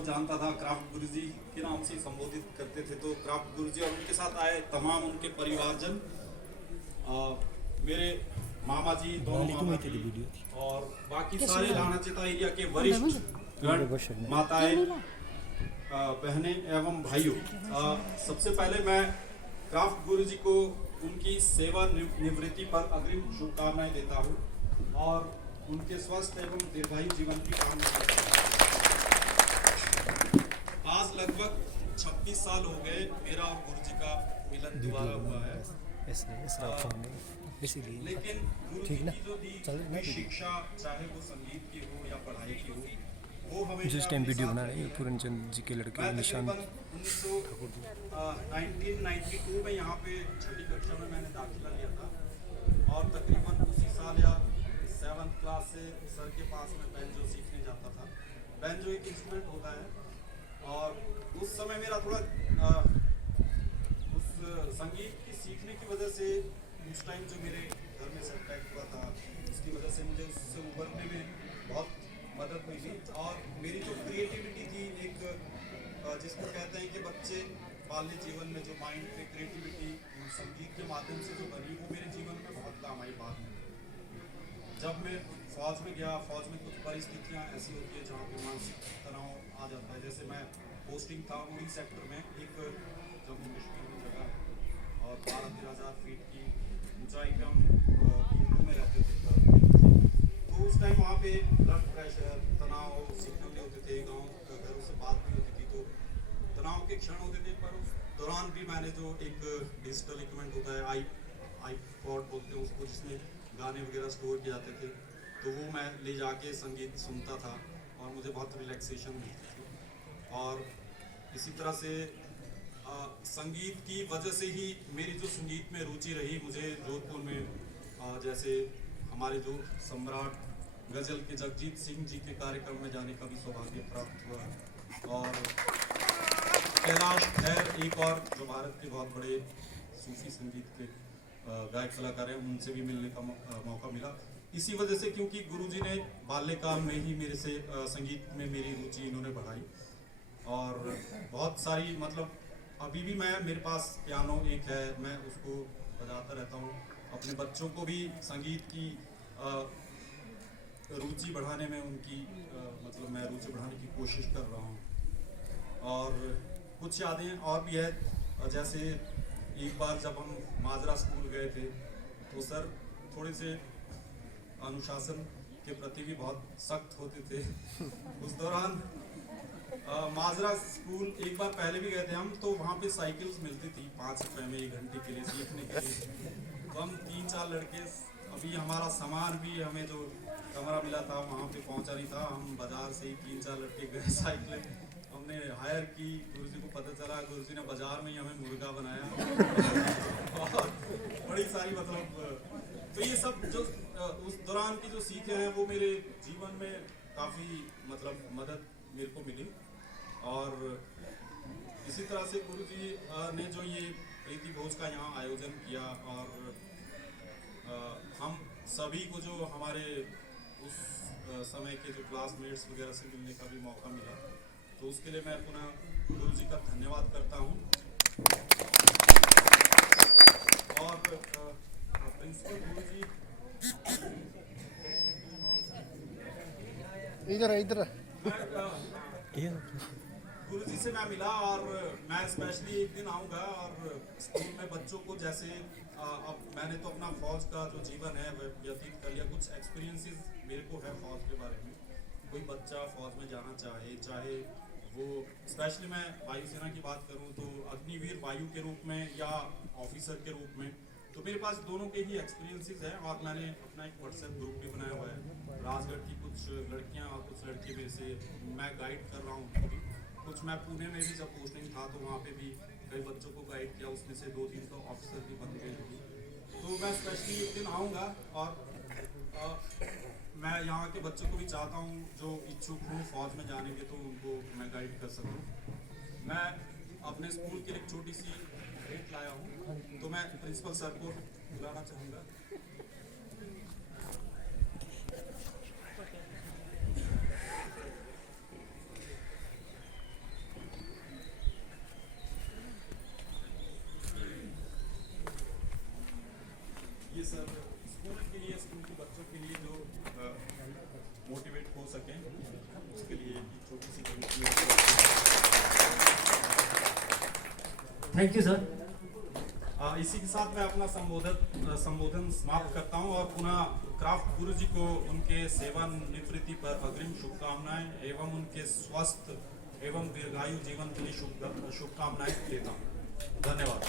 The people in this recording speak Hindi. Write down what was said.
को जानता था, क्राफ्ट गुरुजी के नाम से संबोधित करते थे। तो क्राफ्ट गुरुजी और उनके साथ आए तमाम उनके परिवारजन, मेरे मामा जी, दोनों मामा जी और बाकी सारे लाना चिता एरिया के वरिष्ठ गण, माताएं, बहनें एवं भाइयों, सबसे पहले मैं क्राफ्ट गुरुजी को उनकी सेवा निवृत्ति पर अग्रिम शुभकामनाएं देता हूं और उनके स्वस्थ एवं दीर्घायु जीवन की कामना करता हूं। आज लगभग 26 साल हो गए मेरा और गुरुजी का मिलन दोबारा हुआ है। लेकिन गुरुजी की जो दी शिक्षा, चाहे वो संगीत की हो या पढ़ाई की हो, वो हमेशा जिस टाइम वीडियो बना रहे हैं पूरनचंद जी के लड़के निशान 1992 में यहाँ पे छठी कक्षा में मैंने दाखिला लिया था और तकरीबन उसी साल या 7th क्लास से सर के पास में बैंजो सीखने जाता था। बैंजो एक इंस्ट्रूमेंट होता है और उस समय मेरा थोड़ा उस संगीत की सीखने की वजह से उस टाइम जो मेरे घर में सेटबैक हुआ था, उसकी वजह से मुझे उससे उभरने में बहुत मदद हुई थी। और मेरी जो क्रिएटिविटी थी, एक जिसको कहते हैं कि बच्चे बाल्य जीवन में जो माइंड पे क्रिएटिविटी संगीत के माध्यम से जो बनी, वो मेरे जीवन में बहुत काम आई बाद में। जब मैं फौज में गया, फौज में कुछ परिस्थितियाँ ऐसी होती है जहाँ पे मानसिक तनाव आ जाता है। जैसे मैं पोस्टिंग था उड़ी सेक्टर में, एक जम्मू कश्मीर की जगह, और 12-13 हज़ार फीट की ऊंचाई पे हम हिंदू में रहते थे। तो उस टाइम वहाँ पे ब्लड प्रेशर, तनाव, सिग्नल भी होते थे, गाँव घरों से बात भी होती थी, तो तनाव के क्षण होते थे। पर उस दौरान भी मैंने जो एक डिजिटल इक्विपमेंट होता है, आईपॉड बोलते हैं उसको, जिसमें गाने वगैरह स्टोर किए जाते थे, तो वो मैं ले जाके संगीत सुनता था और मुझे बहुत रिलैक्सेशन मिलती थी। और इसी तरह से संगीत की वजह से ही मेरी जो संगीत में रुचि रही, मुझे जोधपुर में जैसे हमारे जो सम्राट गज़ल के जगजीत सिंह जी के कार्यक्रम में जाने का भी सौभाग्य प्राप्त हुआ। और कैलाश खैर, एक और जो भारत के बहुत बड़े सूफी संगीत के गायक कलाकार हैं, उनसे भी मिलने का मौका मिला। इसी वजह से, क्योंकि गुरुजी ने बाल्यकाल में ही मेरे से संगीत में मेरी रुचि इन्होंने बढ़ाई और बहुत सारी, मतलब अभी भी मेरे पास पियानो एक है, मैं उसको बजाता रहता हूँ। अपने बच्चों को भी संगीत की रुचि बढ़ाने में उनकी मतलब मैं रुचि बढ़ाने की कोशिश कर रहा हूँ। और कुछ यादें और भी है, जैसे एक बार जब हम माजरा स्कूल गए थे, तो सर थोड़े से अनुशासन के प्रति भी बहुत सख्त होते थे। उस दौरान माजरा स्कूल एक बार पहले भी गए थे हम, तो वहाँ पे साइकिल्स मिलती थी 5 रुपए में 1 घंटे के लिए सीखने के लिए। तो हम 3-4 लड़के, अभी हमारा सामान भी, हमें जो कमरा मिला था वहाँ पे पहुँचा नहीं था, हम बाजार से ही 3-4 लड़के गए, साइकिलें हमने हायर की। गुरुजी को पता चला, गुरुजी ने बाजार में ही हमें मुर्गा बनाया और बड़ी सारी, मतलब तो ये सब जो उस दौरान की जो सीखें हैं, वो मेरे जीवन में काफ़ी मतलब मदद मेरे को मिली। और इसी तरह से गुरुजी ने जो ये प्रीति भोज का यहाँ आयोजन किया, और हम सभी को जो हमारे उस समय के जो क्लासमेट्स वगैरह से मिलने का भी मौका मिला, तो उसके लिए मैं पुनः गुरुजी का धन्यवाद करता हूँ। और प्रिंसिपल गुरुजी, इधर गुरुजी से मैं मिला और मैं स्पेशली एक दिन आऊँगा और स्कूल में बच्चों को, जैसे अब मैंने तो अपना फौज का जो जीवन है वह व्यतीत कर लिया, कुछ एक्सपीरियंसेस मेरे को है फौज के बारे में। कोई बच्चा फौज में जाना चाहे वो, स्पेशली मैं वायुसेना की बात करूँ तो अग्निवीर वायु के रूप में या ऑफिसर के रूप में, तो मेरे पास दोनों के ही एक्सपीरियंसेस हैं। और मैंने अपना एक व्हाट्सएप ग्रुप भी बनाया हुआ है। राजगढ़ की कुछ लड़कियां और कुछ लड़के में से मैं गाइड कर रहा हूँ उनको भी। कुछ मैं पुणे में भी जब पोस्टिंग था तो वहाँ पे भी कई बच्चों को गाइड किया, उसमें से 2-3 तो ऑफिसर भी बन गए। तो मैं स्पेशली एक दिन आऊँगा और मैं यहाँ के बच्चों को भी चाहता हूँ जो इच्छुक हूँ फौज में जाने के, तो उनको मैं गाइड कर सकूँ। मैं अपने स्कूल के लिए एक छोटी सी भेंट लाया हूँ, तो मैं प्रिंसिपल सर को बुलाना चाहूँगा। सकें, उसके लिए एक छोटी सी थैंक यू सर। इसी के साथ मैं अपना संबोधन समाप्त करता हूं और पुनः क्राफ्ट गुरु जी को उनके सेवानिवृत्ति पर अग्रिम शुभकामनाएं एवं उनके स्वस्थ एवं दीर्घायु जीवन के लिए शुभकामनाएं देता हूं। धन्यवाद।